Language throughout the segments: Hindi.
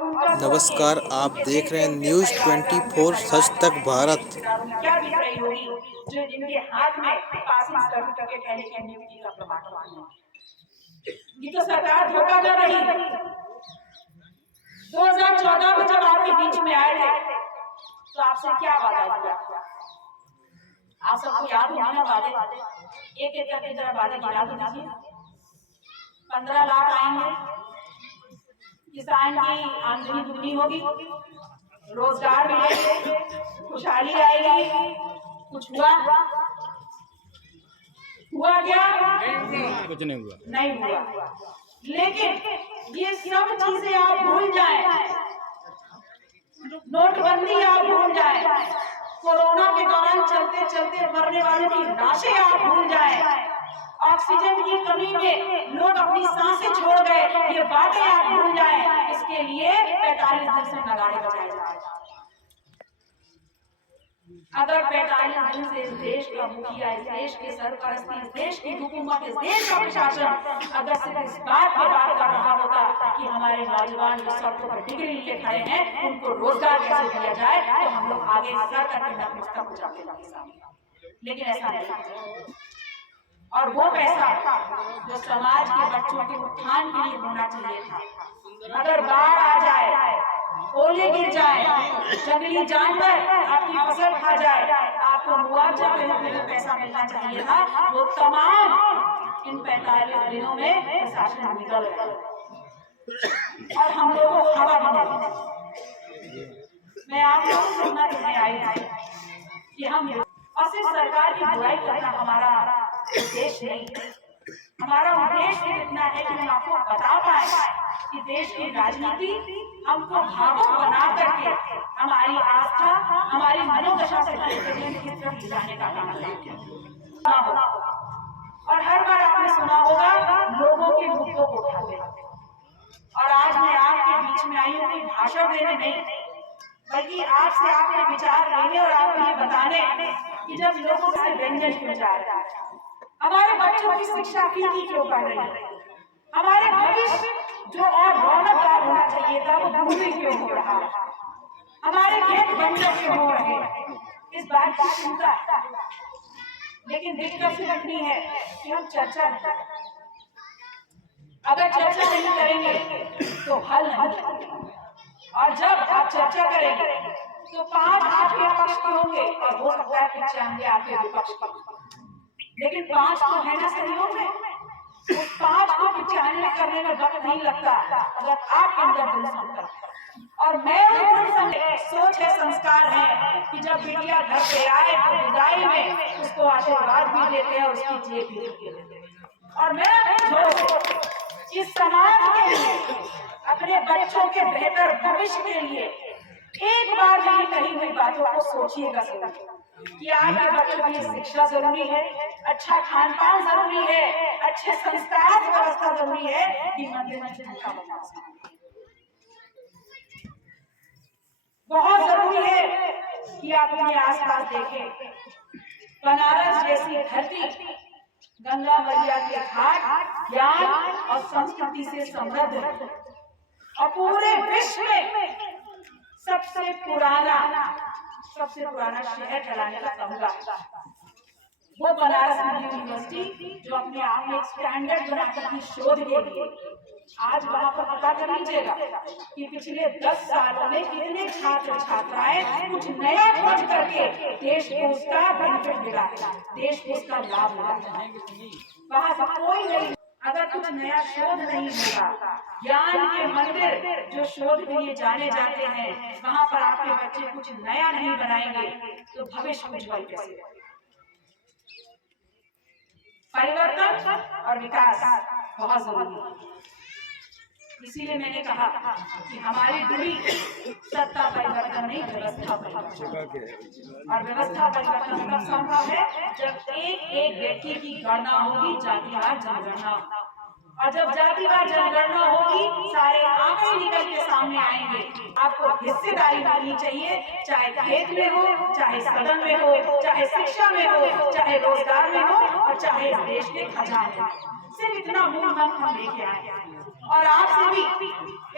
नमस्कार, आप देख रहे हैं न्यूज़ 24 सच तक भारत। क्या दिख रही होगी जो जिनके हाथ में पासिंग सर्टिफिकेट है लेकिन नियुक्ति का प्रमाण पत्र नहीं। ये तो सरकार धोखा कर रही है। 2014 में जब आपके बीच में आए थे तो आपसे क्या वादा किया? आप सबको याद होगा ना वादे? एक एक करके जरा वादे गिना दीजिए। 15 लाख आएंगे, किसान की आमदनी दुगनी होगी, रोजगार मिलेंगे, खुशहाली आएगी। कुछ हुआ? हुआ क्या? कुछ नहीं हुआ। नहीं हुआ। लेकिन ये सब चीजें आप भूल जाएं, नोटबंदी आप भूल जाएं, कोरोना के दौरान चलते चलते मरने वालों की लाशें आप भूल जाएं, ऑक्सीजन की कमी में लोग अपनी सांसें छोड़ गए, ये बातें आप भूल जाएं। इसके लिए 45 दिन से नगाड़े बजाए जा रहे हैं। अगर 45 दिन से इस देश का मुखिया, इस देश के सरपरस्ती, इस देश की हुकूमत, इस देश का प्रशासन अगर सिर्फ इस बात पे बात कर रहा होता कि हमारे नौजवान जो सड़कों पर डिग्री लिए खड़े हैं उनको रोजगार कैसे दिया जाए, तो हम लोग आगे सर करके नतमस्तक हो जाते हैं। लेकिन ऐसा नहीं। और वो पैसा जो समाज के बच्चों के उत्थान के लिए होना चाहिए था, अगर बाढ़ आ जाए, ओले गिर जाए, जंगली जानवर आपकी फसल खा जाए, आपको मुआवजा के रूप में पैसा मिलना चाहिए था, वो तमाम इन 45 दिनों में प्रशासन निकल गया और हम लोगों को हवा मिली। मैं आप लोगों से सुनना चाहने आई कि हम और सिर्फ सरकार की बुराई करना हमारा उद्देश्य नहीं। हमारा उद्देश्य इतना है कि हम आपको बता पाए कि देश की राजनीति हमको भावुक बना करके हमारी आस्था, हमारी मनोदशा से किस तरफ जाने का काम करना होगा। और हर बार आपने सुना होगा लोगों के मुद्दों को उठाते हैं। और आज मैं आपके बीच में आई हूँ भाषण देने नहीं, बल्कि आपसे आपके विचार लेने और आपको ये बताने कि जब लोगों से व्यंजन क्यों जा रहा है, हमारे बच्चों की शिक्षा फीकी क्यों बढ़ रही है, हमारे भविष्य जो और रौनकदार होना चाहिए था वो भूमि क्यों हो रहा है, हमारे खेत बंजर क्यों हो रहे हैं, इस बात की चिंता है। लेकिन दिक्कत सिर्फ इतनी है कि हम चर्चा नहीं करें। अगर चर्चा नहीं करेंगे तो हल नहीं, और जब आप चर्चा करेंगे तो 5 आपके पक्ष के होंगे और हो सकता है 95 आपके विपक्ष के, लेकिन 5 तो है ना सहयोग में। उस 5 को 95 करने में वक्त नहीं लगता अगर आपके अंदर दिल संकल्प और मैं सोच है, संस्कार है कि जब बिटिया घर पे आए तो विदाई में उसको आशीर्वाद भी देते हैं और उसकी जेब भी देते हैं। और मैं इस समाज के लिए, अपने बच्चों के बेहतर भविष्य के लिए एक बार मेरी कही हुई बातों को सोचिएगा कि आपके बच्चों की शिक्षा जरूरी है, अच्छा खान पान जरूरी है, अच्छे संस्कार व्यवस्था जरूरी है कि मंदिर में झंडा बहुत जरूरी है कि आप अपने आसपास देखें। बनारस जैसी धरती, गंगा मैया के घाट ज्ञान और संस्कृति से समृद्ध है और पूरे विश्व में सबसे पुराना शहर कहलाने का तमगा वो बनारस यूनिवर्सिटी, जो अपने आप में एक स्टैंडर्ड बनाकर की शोध के लिए आज वहाँ पर पता कर लीजिएगा कि पिछले 10 सालों में कितने छात्र छात्राएं कुछ नया खोज करके देश को उसका बेनिफिट मिला है, देश को उसका लाभ मिला है। वहाँ से कोई नहीं, अगर कुछ नया शोध नहीं होगा, ज्ञान के मंदिर जो शोध के लिए जाने जाते हैं वहाँ पर आपके बच्चे कुछ नया नहीं बनाएंगे तो भविष्य उज्जवल कैसे? परिवर्तन और विकास बहुत जरूरी है। इसीलिए मैंने कहा कि हमारी दूरी सत्ता परिवर्तन नहीं, व्यवस्था परिवर्तन। और व्यवस्था परिवर्तन तब संभव है जब एक व्यक्ति की गणना होगी, जातिवार जनगणना, और जब जातिवार जनगणना होगी सारे आंकड़े निकल के सामने आएंगे। आपको हिस्सेदारी करनी चाहिए, चाहे खेत में हो, चाहे सदन में हो, चाहे शिक्षा में हो, चाहे रोजगार में हो और चाहे देश के खजाने में। सिर्फ इतना मूल मंत्र हम लेके आए और आपसे भी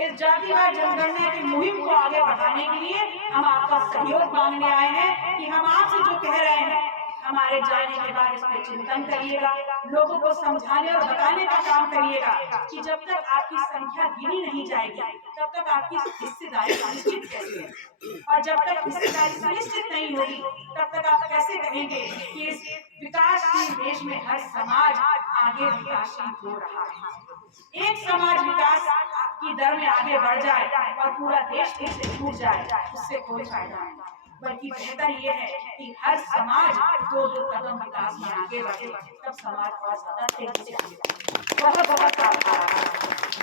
इस जातिवार जनगणना के बढ़ाने के लिए हम आपका सहयोग मांगने आए हैं कि हम आपसे जो कह रहे हैं हमारे जाने के बाद इस पर चिंतन करिएगा, लोगों को समझाने और बताने का काम करिएगा कि जब तक आपकी संख्या गिनी नहीं जाएगी तब तक आपकी हिस्सेदारी सुनिश्चित कैसे है, और जब तक हिस्सेदारी सुनिश्चित नहीं होगी तब तक आप कैसे कहेंगे कि इस विकासशील देश में हर समाज आगे विकासशील हो रहा है। एक समाज विकास की दर में आगे बढ़ जाए और पूरा देश पीछे छूट जाए, उससे कोई फायदा नहीं, बल्कि बेहतर ये है कि हर समाज दो दो कदम विकास में आगे बढ़े, तब समाज और ज्यादा तेजी से आगे बढ़े। बहुत बहुत आभार।